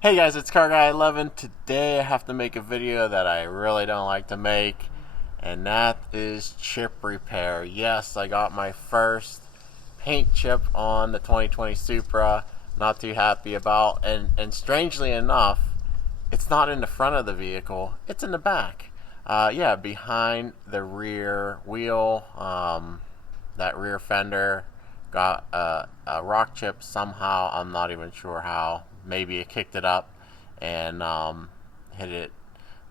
Hey guys, it's Car Guy 11. Today I have to make a video that I really don't like to make, and that is chip repair. Yes, I got my first paint chip on the 2020 Supra. Not too happy about, and strangely enough, it's not in the front of the vehicle, it's in the back. Yeah, behind the rear wheel, that rear fender got a rock chip somehow. I'm not even sure how. Maybe it kicked it up and hit it.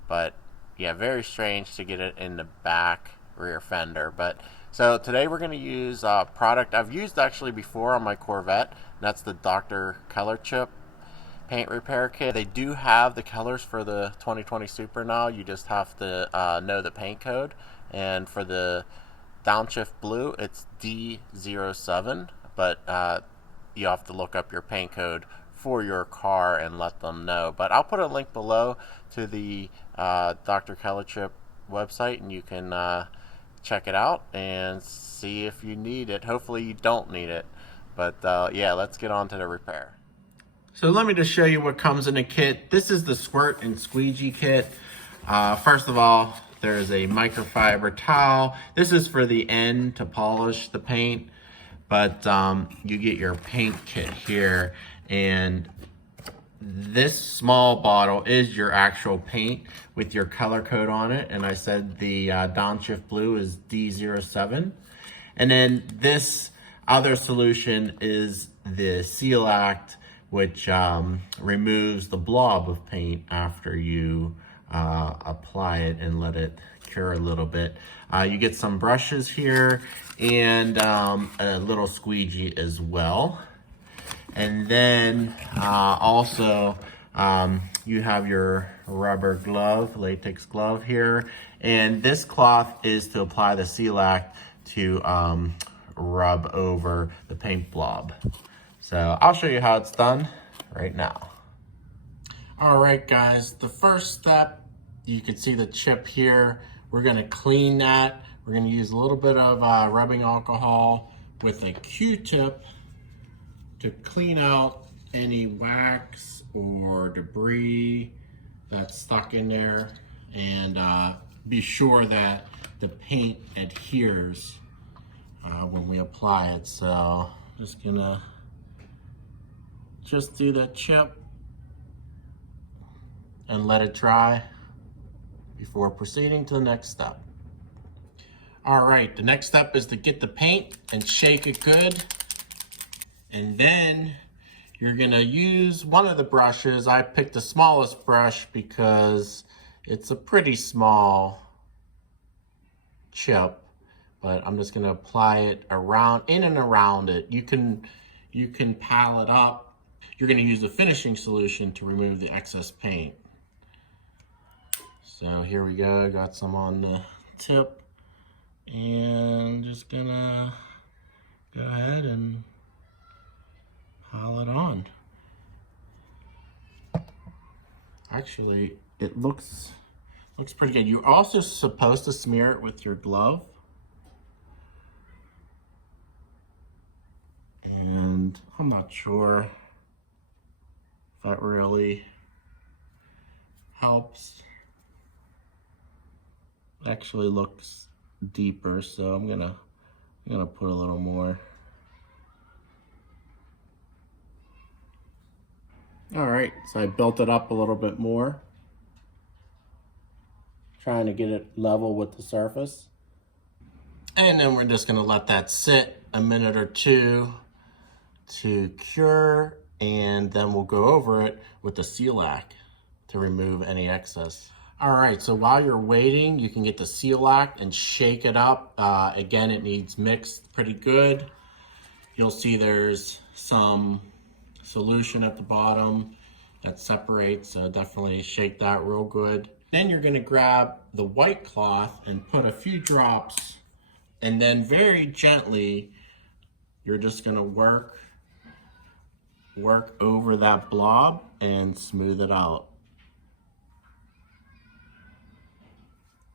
But yeah, very strange to get it in the back rear fender. But so today we're going to use a product I've used actually before on my Corvette. And that's the ColorChip paint repair kit. They do have the colors for the 2020 Supra now. You just have to know the paint code. And for the Downshift blue, it's D07, but you have to look up your paint code for your car and let them know. But I'll put a link below to the Dr. ColorChip website, and you can check it out and see if you need it. Hopefully you don't need it. But yeah, let's get on to the repair. So let me just show you what comes in the kit. This is the squirt and squeegee kit. First of all, there's a microfiber towel. This is for the end to polish the paint, but you get your paint kit here, and this small bottle is your actual paint with your color code on it, and I said the Downshift blue is D07. And then this other solution is the Seal Act, which removes the blob of paint after you apply it and let it cure a little bit. You get some brushes here and a little squeegee as well. And then also you have your rubber glove, latex glove here. And this cloth is to apply the Seal Act to rub over the paint blob. So I'll show you how it's done right now. All right, guys, the first step, you can see the chip here. We're gonna clean that. We're gonna use a little bit of rubbing alcohol with a Q-tip to clean out any wax or debris that's stuck in there, and be sure that the paint adheres when we apply it. So just gonna do the chip and let it dry before proceeding to the next step. All right, the next step is to get the paint and shake it good. And then you're gonna use one of the brushes. I picked the smallest brush because it's a pretty small chip, but I'm just gonna apply it around, in and around it. You can pal it up. You're gonna use the finishing solution to remove the excess paint. So here we go, I got some on the tip, and just gonna go ahead and pile it on. Actually, it looks pretty good. You're also supposed to smear it with your glove. And I'm not sure if that really helps. It actually looks deeper, so I'm gonna put a little more. All right, so I built it up a little bit more, trying to get it level with the surface. And then we're just gonna let that sit a minute or two to cure, and then we'll go over it with the Seal Act to remove any excess. All right, so while you're waiting, you can get the Seal Act and shake it up. Again, it needs mixed pretty good. You'll see there's some solution at the bottom that separates, so definitely shake that real good. Then you're gonna grab the white cloth and put a few drops, and then very gently, you're just gonna work over that blob and smooth it out.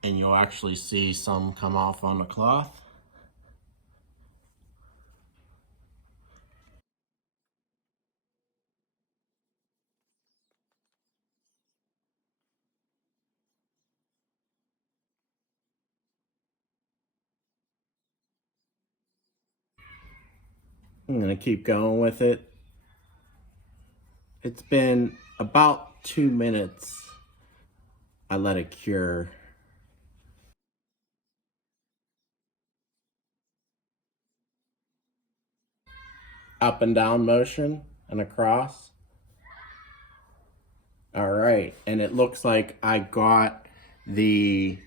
And you'll actually see some come off on the cloth. I'm gonna keep going with it. It's been about 2 minutes. I let it cure. Up and down motion and across. All right, and it looks like I got the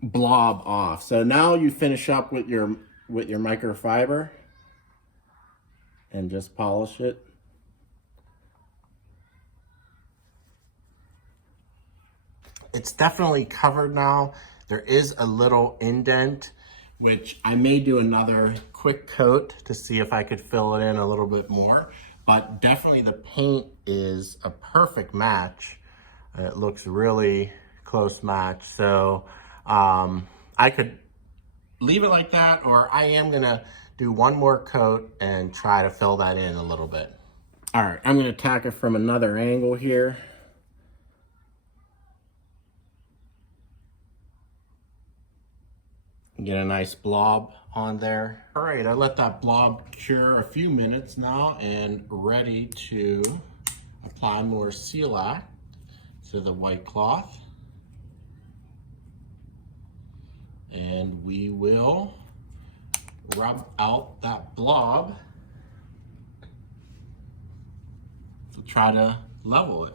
blob off. So now you finish up with your microfiber and just polish it. It's definitely covered now. There is a little indent, which I may do another quick coat to see if I could fill it in a little bit more. But definitely the paint is a perfect match. It looks really close match. So I could leave it like that, or I am gonna do one more coat and try to fill that in a little bit. All right, I'm gonna attack it from another angle here. Get a nice blob on there. All right, I let that blob cure a few minutes now and ready to apply more Seal-Act to the white cloth. And we will rub out that blob to try to level it.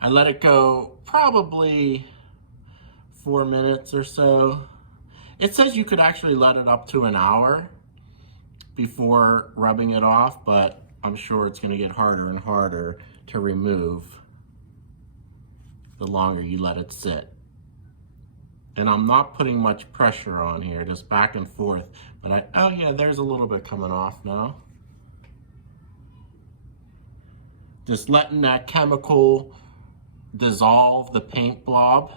I let it go probably 4 minutes or so. It says you could actually let it up to an hour before rubbing it off, but I'm sure it's gonna get harder and harder to remove the longer you let it sit. And I'm not putting much pressure on here, just back and forth. But oh yeah, there's a little bit coming off now. Just letting that chemical dissolve the paint blob.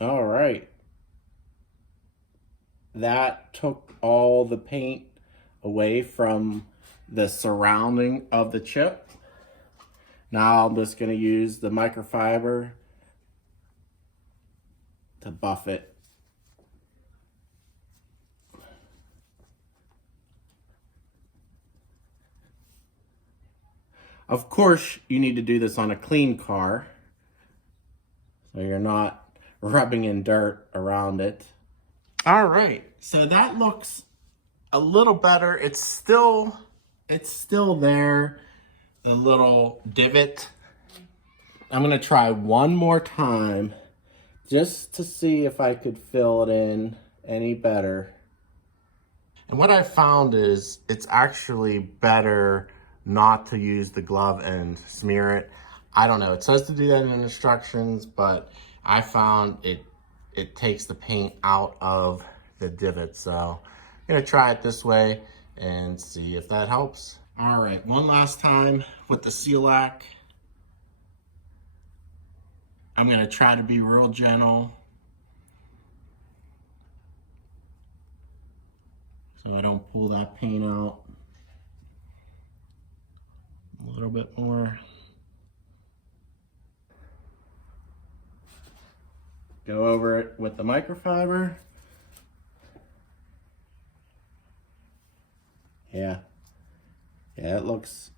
All right. That took all the paint away from the surrounding of the chip. Now I'm just going to use the microfiber to buff it. Of course, you need to do this on a clean car, so you're not rubbing in dirt around it. All right, so that looks a little better. It's still there, the little divot. I'm gonna try one more time just to see if I could fill it in any better. And what I found is it's actually better not to use the glove and smear it. I don't know, it says to do that in the instructions, but I found it takes the paint out of the divot. So I'm gonna try it this way and see if that helps. All right, one last time with the Seal-Act. I'm gonna try to be real gentle so I don't pull that paint out. A little bit more. Go over it with the microfiber. Yeah, that looks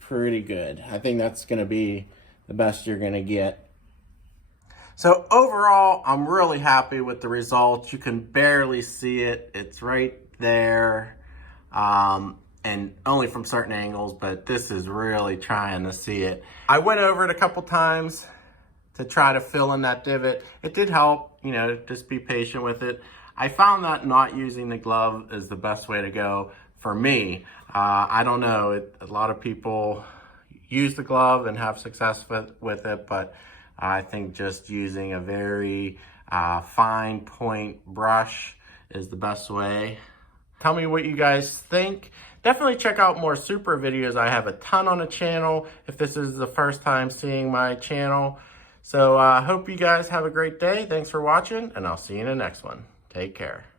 pretty good. I think that's gonna be the best you're gonna get. So overall, I'm really happy with the results. You can barely see it. It's right there. And only from certain angles, but this is really trying to see it. I went over it a couple times to try to fill in that divot. It did help, you know, just be patient with it. I found that not using the glove is the best way to go for me. I don't know, a lot of people use the glove and have success with it, but I think just using a very fine point brush is the best way. Tell me what you guys think. Definitely check out more Supra videos. I have a ton on the channel if this is the first time seeing my channel. So I hope you guys have a great day. Thanks for watching, and I'll see you in the next one. Take care.